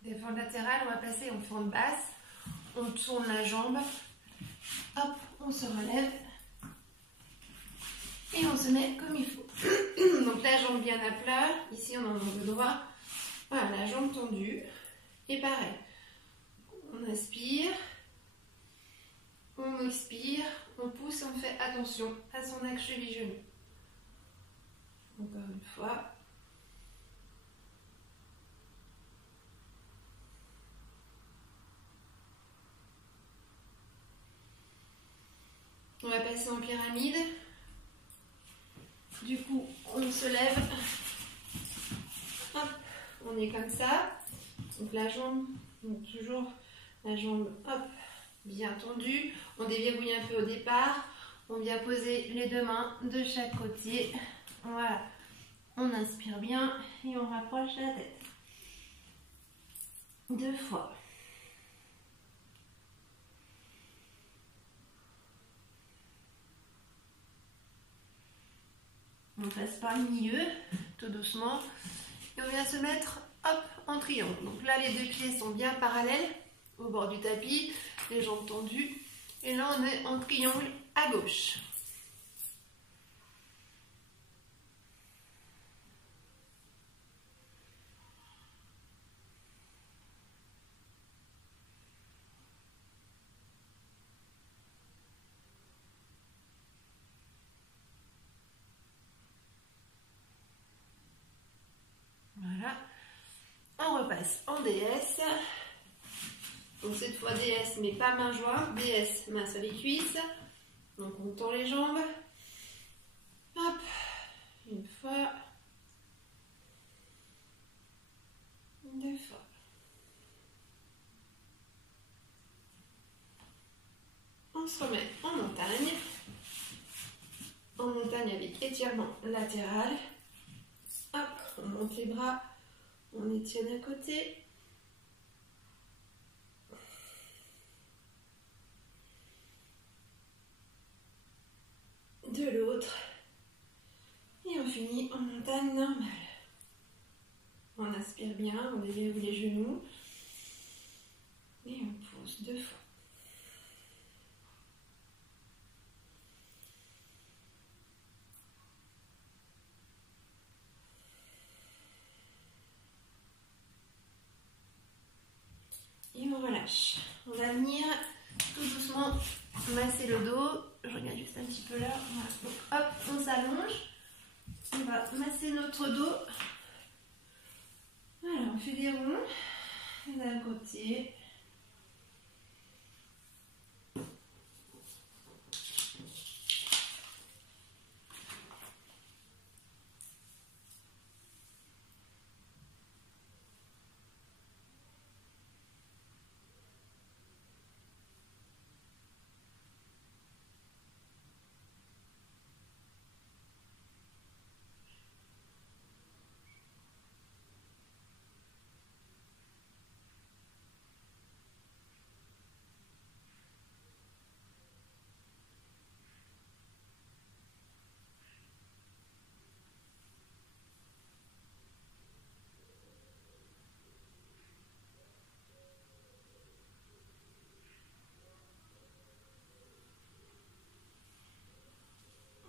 Des fentes latérales, on va passer en fente basse. On tourne la jambe. Hop, on se relève. Et on se met comme il faut. Donc la jambe bien à plat. Ici, on en angle droit. Voilà, la jambe tendue. Et pareil. On inspire. On expire. On pousse. On fait attention à son axe cheville-genou. Encore une fois. On va passer en pyramide. Du coup, on se lève. Hop, on est comme ça. Donc la jambe, donc toujours la jambe, hop, bien tendue. On déverrouille un peu au départ. On vient poser les 2 mains de chaque côté. Voilà. On inspire bien et on rapproche la tête. 2 fois. On passe par le milieu, tout doucement, et on vient se mettre, hop, en triangle. Donc là, les 2 pieds sont bien parallèles au bord du tapis, les jambes tendues, et là, on est en triangle à gauche. passe en DS. Donc cette fois DS, mais pas main jointe. DS, main sur les cuisses. Donc on tend les jambes. Hop, une fois. Deux fois. On se remet en montagne. En montagne avec étirement latéral. Hop, on monte les bras. On étire d'un côté. De l'autre. Et on finit en montagne normale. On inspire bien, on déverrouille les genoux. Et on pose 2 fois. Et on relâche. On va venir tout doucement masser le dos. Je regarde juste un petit peu là. Voilà. Donc, hop, on s'allonge. On va masser notre dos. Voilà, on fait des ronds d'un côté.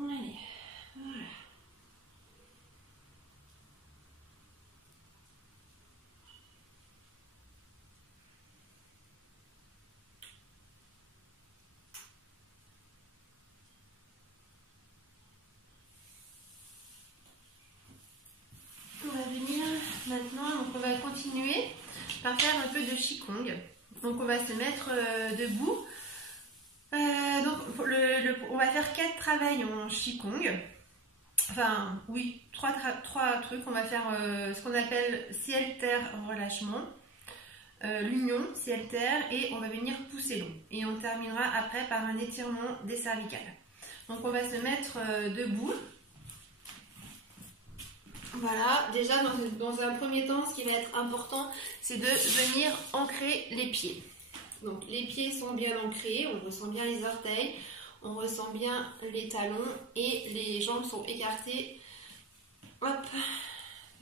Allez, voilà. On va venir maintenant, donc on va continuer par faire un peu de Qigong. Donc on va se mettre debout. On va faire 4 travails en Qigong. Enfin, oui, 3 trucs. On va faire ce qu'on appelle ciel-terre relâchement, l'union ciel-terre, et on va venir pousser l'eau. Et on terminera après par un étirement des cervicales. Donc on va se mettre debout. Voilà, déjà dans un premier temps, ce qui va être important, c'est de venir ancrer les pieds. Donc les pieds sont bien ancrés, on ressent bien les orteils, on ressent bien les talons et les jambes sont écartées, hop,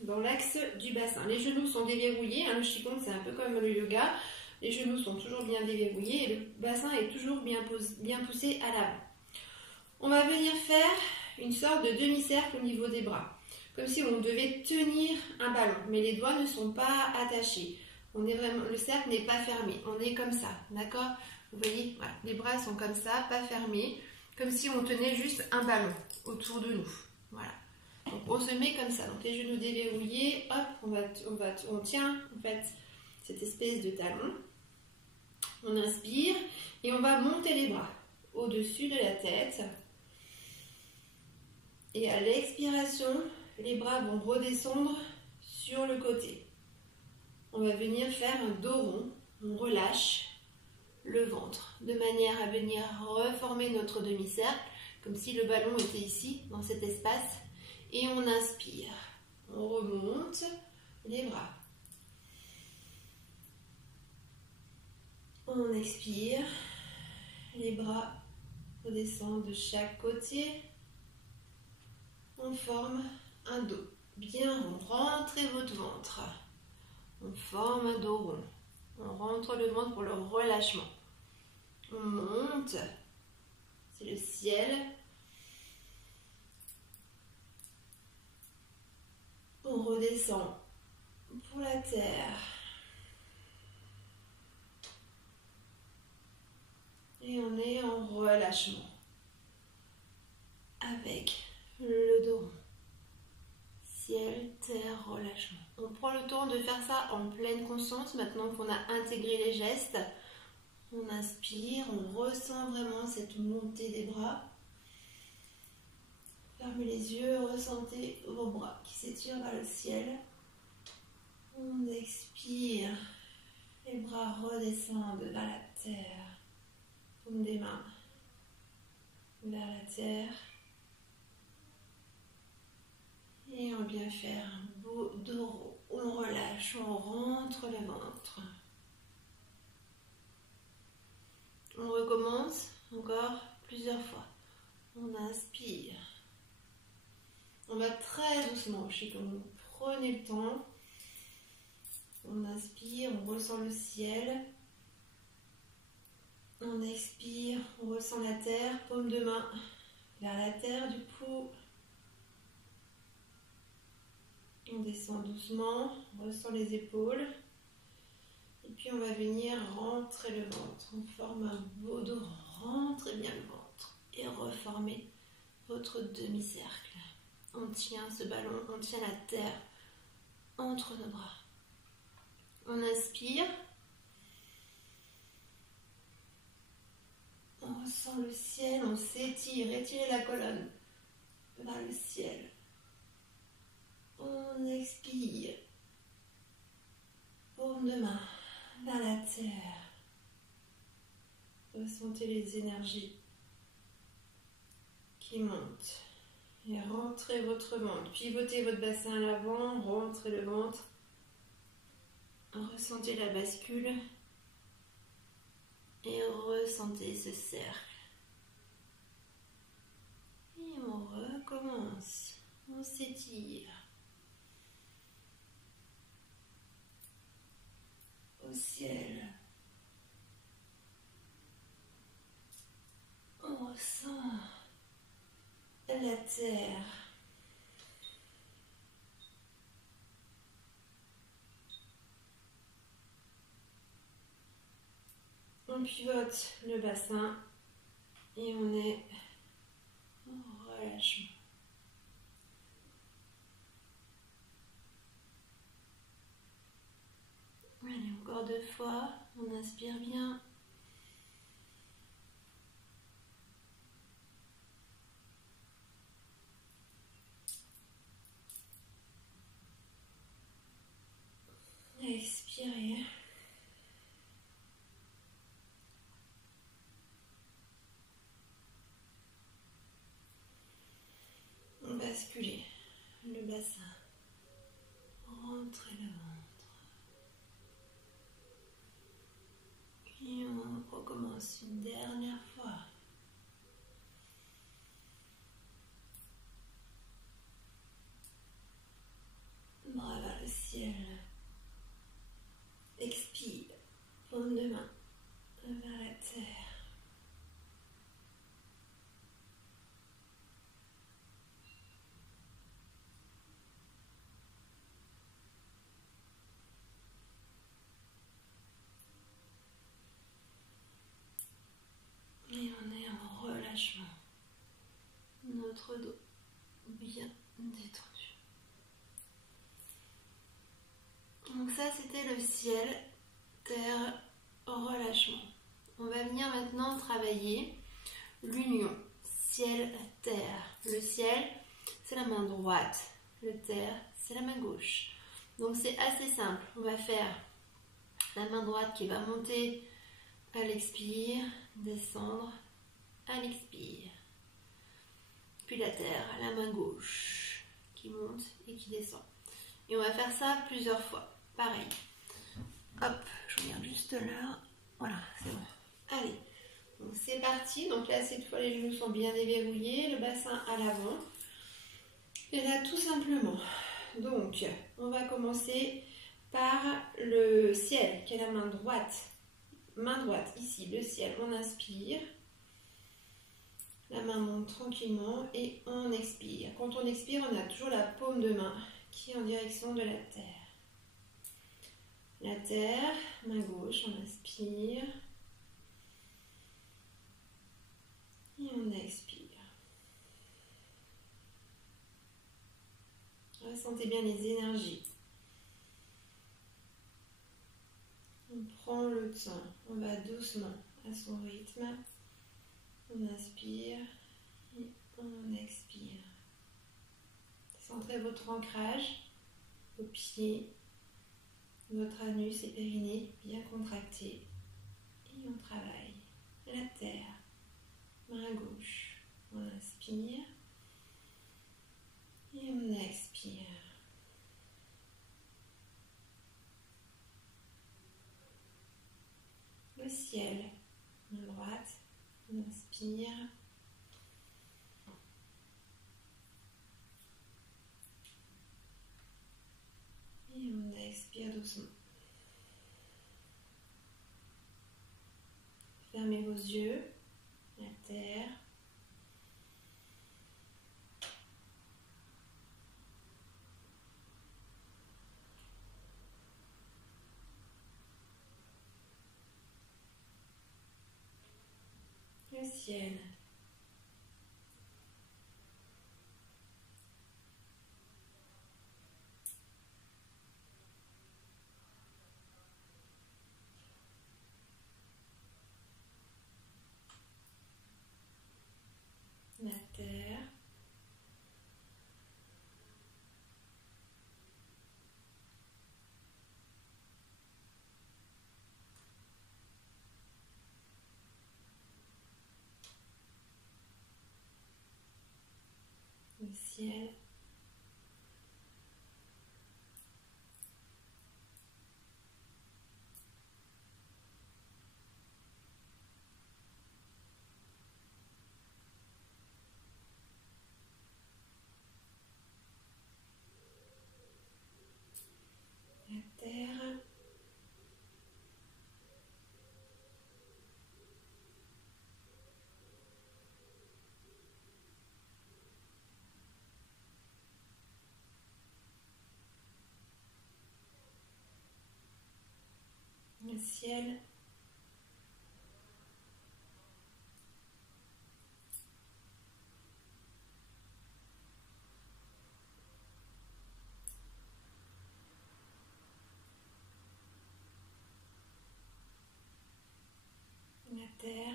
dans l'axe du bassin. Les genoux sont déverrouillés, hein, le Qigong c'est un peu comme le yoga, les genoux sont toujours bien déverrouillés et le bassin est toujours bien poussé à l'avant. On va venir faire une sorte de demi-cercle au niveau des bras, comme si on devait tenir un ballon, mais les doigts ne sont pas attachés. Le cercle n'est pas fermé, on est comme ça, d'accord? Vous voyez, voilà, les bras sont comme ça, pas fermés, comme si on tenait juste un ballon autour de nous. Voilà. Donc on se met comme ça, donc les genoux déverrouillés, hop, on tient en fait cette espèce de talon. On inspire et on va monter les bras au-dessus de la tête. Et à l'expiration, les bras vont redescendre sur le côté. On va venir faire un dos rond, on relâche le ventre, de manière à venir reformer notre demi-cercle, comme si le ballon était ici, dans cet espace, et on inspire. On remonte les bras. On expire, les bras redescendent de chaque côté. On forme un dos bien rond. Rentrez votre ventre. On forme un dos rond. On rentre le ventre pour le relâchement. On monte. C'est le ciel. On redescend pour la terre. Et on est en relâchement. Avec le dos rond. Ciel, terre, relâchement. On prend le le temps de faire ça en pleine conscience. Maintenant qu'on a intégré les gestes, on inspire, on ressent vraiment cette montée des bras. Fermez les yeux, ressentez vos bras qui s'étirent vers le ciel. On expire, les bras redescendent vers la terre. Paume des mains vers la terre. Et on vient faire un beau dos. On relâche, on rentre le ventre. On recommence encore plusieurs fois. On inspire. On va très doucement. Je sais que vous prenez le temps. On inspire, on ressent le ciel. On expire, on ressent la terre. Paume de main vers la terre du pouls. On descend doucement, on ressent les épaules. Et puis on va venir rentrer le ventre. On forme un beau dos. Rentrez bien le ventre. Et reformez votre demi-cercle. On tient ce ballon, on tient la terre entre nos bras. On inspire. On ressent le ciel, on s'étire. Étirez la colonne vers le ciel. On expire. Paume de main vers la terre. Ressentez les énergies qui montent. Et rentrez votre ventre. Pivotez votre bassin à l'avant. Rentrez le ventre. Ressentez la bascule. Et ressentez ce cercle. Et on recommence. On s'étire. Au ciel. On ressent la terre. On pivote le bassin et on est en relâchement. Allez, encore 2 fois. On inspire bien. Expirez. Basculez le bassin. Rentrez le ventre. Et on recommence une dernière fois. Bras vers le ciel. Expire. Paume de main vers la terre. Et on est en relâchement. Notre dos bien détendu. Donc ça c'était le ciel, terre, relâchement. On va venir maintenant travailler l'union ciel-terre. Le ciel, c'est la main droite. Le terre, c'est la main gauche. Donc c'est assez simple. On va faire la main droite qui va monter à l'expire, descendre à l'expire. Puis la terre, la main gauche qui monte et qui descend. Et on va faire ça plusieurs fois. Pareil. Hop, je regarde juste là. Voilà, c'est bon. Allez, donc c'est parti. Donc là, cette fois, les genoux sont bien déverrouillés, le bassin à l'avant. Et là, tout simplement. Donc, on va commencer par le ciel, qui est la main droite. Main droite, ici, le ciel. On inspire. La main monte tranquillement et on expire. Quand on expire, on a toujours la paume de main qui est en direction de la terre. La terre, main gauche, on inspire. Et on expire. Ressentez bien les énergies le temps. On va doucement à son rythme. On inspire et on expire. Centrez votre ancrage au pied, votre anus et périnée bien contractés. Et on travaille la terre, main gauche. On inspire et on expire. Le ciel, main droite, on inspire. Et on expire doucement. Fermez vos yeux, la terre. Le ciel. La terre. Le ciel. La terre. Le ciel. La terre.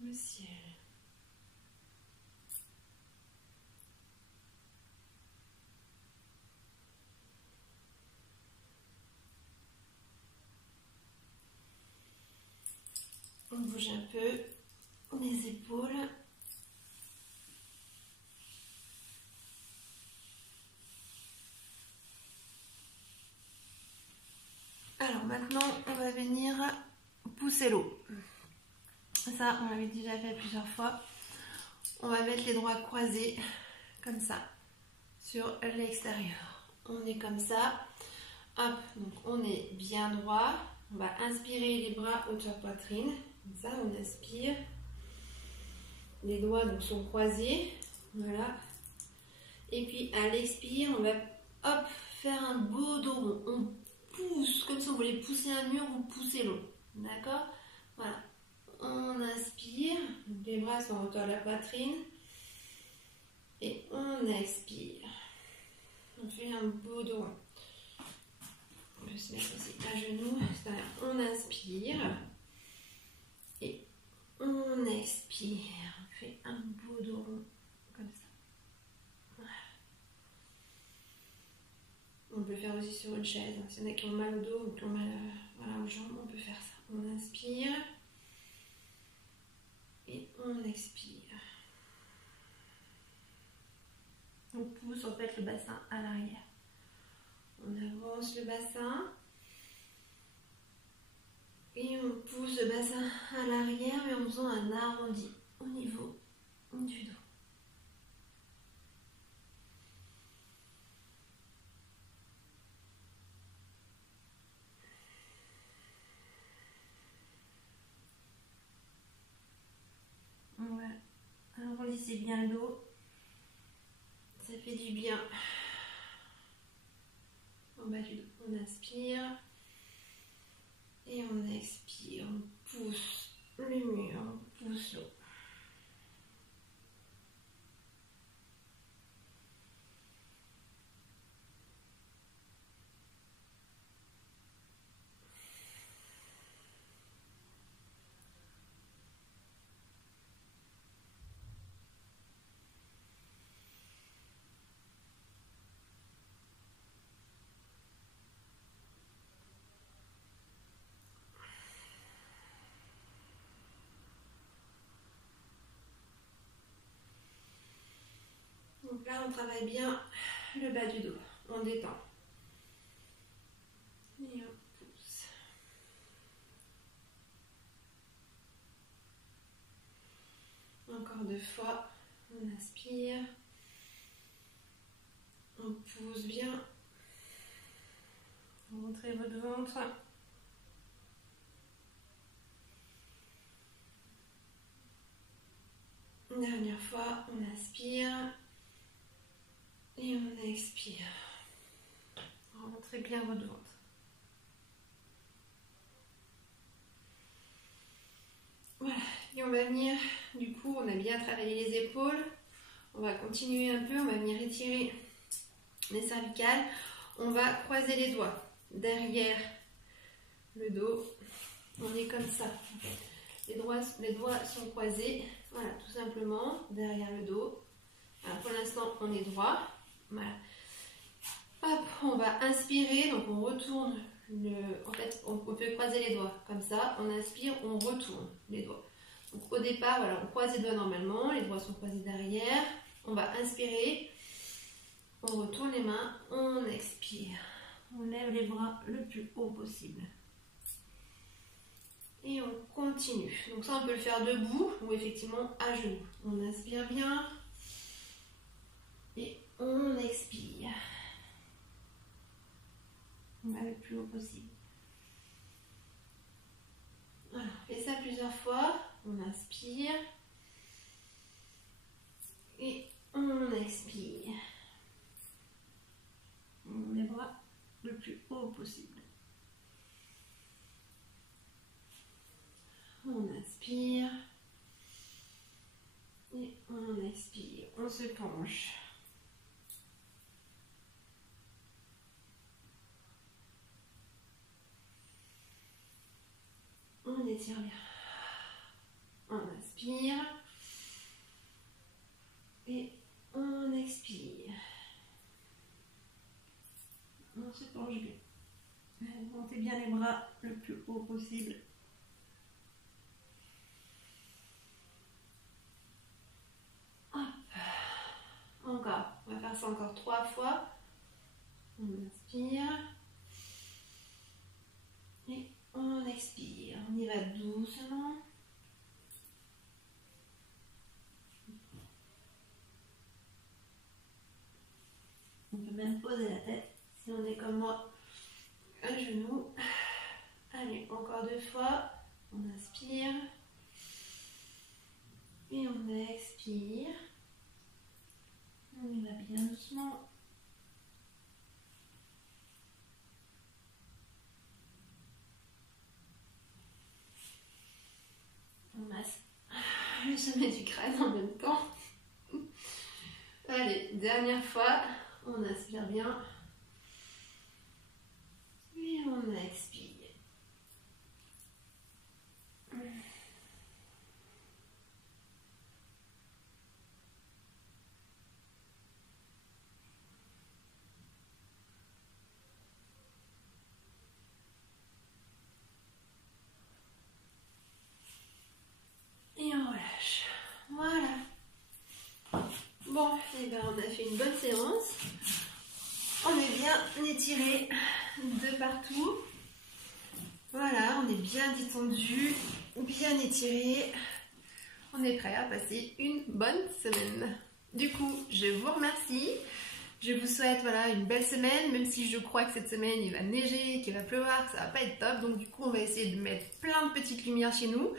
Le ciel. On bouge un peu les épaules. Alors maintenant, on va venir pousser l'eau. Ça, on l'avait déjà fait plusieurs fois. On va mettre les doigts croisés, comme ça, sur l'extérieur. On est comme ça. Hop, donc on est bien droit. On va inspirer les bras hauteur poitrine. Comme ça, on inspire. Les doigts donc sont croisés. Voilà. Et puis à l'expire, on va hop, faire un beau dos rond. On pousse, comme si on voulait pousser un mur ou pousser l'eau. D'accord? Voilà. On inspire, les bras sont en hauteur de la poitrine. Et on expire. On fait un beau dos rond. On peut se mettre aussi à genoux. On inspire. Et on expire. On fait un beau dos rond. Comme ça. Voilà. On peut le faire aussi sur une chaise. S'il y en a qui ont mal au dos ou qui ont mal voilà, aux jambes, on peut faire ça. On inspire. Et on expire. On pousse en fait le bassin à l'arrière. On avance le bassin. Et on pousse le bassin à l'arrière, mais en faisant un arrondi au niveau du dos. Voilà. Arrondissez bien le dos. Ça fait du bien. En bas du dos. On inspire. Et on expire. On pousse le mur, on pousse l'eau. Donc là, on travaille bien le bas du dos. On détend. Et on pousse. Encore 2 fois. On inspire. On pousse bien. Montrez votre ventre. Une dernière fois, on inspire. Et on expire. Rentrez bien votre ventre. Voilà. Et on va venir, du coup, on a bien travaillé les épaules. On va continuer un peu, on va venir étirer les cervicales. On va croiser les doigts derrière le dos. On est comme ça. Les doigts sont croisés. Voilà, tout simplement, derrière le dos. Alors, pour l'instant, on est droit. Voilà. Hop, on va inspirer, donc on retourne en fait, on peut croiser les doigts comme ça. On inspire, on retourne les doigts. Donc au départ, voilà, on croise les doigts normalement, les doigts sont croisés derrière. On va inspirer, on retourne les mains, on expire. On lève les bras le plus haut possible. Et on continue. Donc ça, on peut le faire debout ou effectivement à genoux. On inspire bien et on expire. On va le plus haut possible. Voilà, on fait ça plusieurs fois. On inspire et on expire. On ouvre les bras le plus haut possible. On inspire et on expire. On se penche. On étire bien. On inspire et on expire. On se penche bien. Montez bien les bras le plus haut possible. Hop. Encore. On va faire ça encore 3 fois. On inspire et on expire. On y va doucement. On peut même poser la tête si on est comme moi à genoux. Allez, encore 2 fois. On inspire et on expire. On y va bien doucement. On masse le sommet du crâne en même temps. Allez, dernière fois. On inspire bien. Et on expire. Et on relâche. Voilà. Bon, et ben on a fait une bonne séance. On est bien étiré de partout. Voilà, on est bien détendu, bien étiré. On est prêt à passer une bonne semaine. Du coup, je vous remercie. Je vous souhaite voilà, une belle semaine, même si je crois que cette semaine il va neiger, qu'il va pleuvoir, que ça va pas être top. Donc du coup, on va essayer de mettre plein de petites lumières chez nous.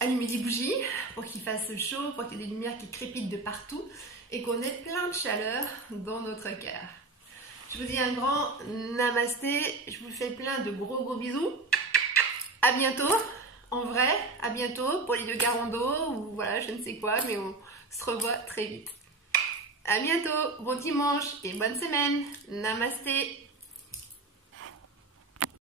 Allumer des bougies pour qu'il fasse chaud, pour qu'il y ait des lumières qui crépitent de partout et qu'on ait plein de chaleur dans notre cœur. Je vous dis un grand namasté. Je vous fais plein de gros bisous. À bientôt. En vrai, à bientôt pour les yoga rando ou voilà, je ne sais quoi, mais on se revoit très vite. À bientôt, bon dimanche et bonne semaine. Namasté.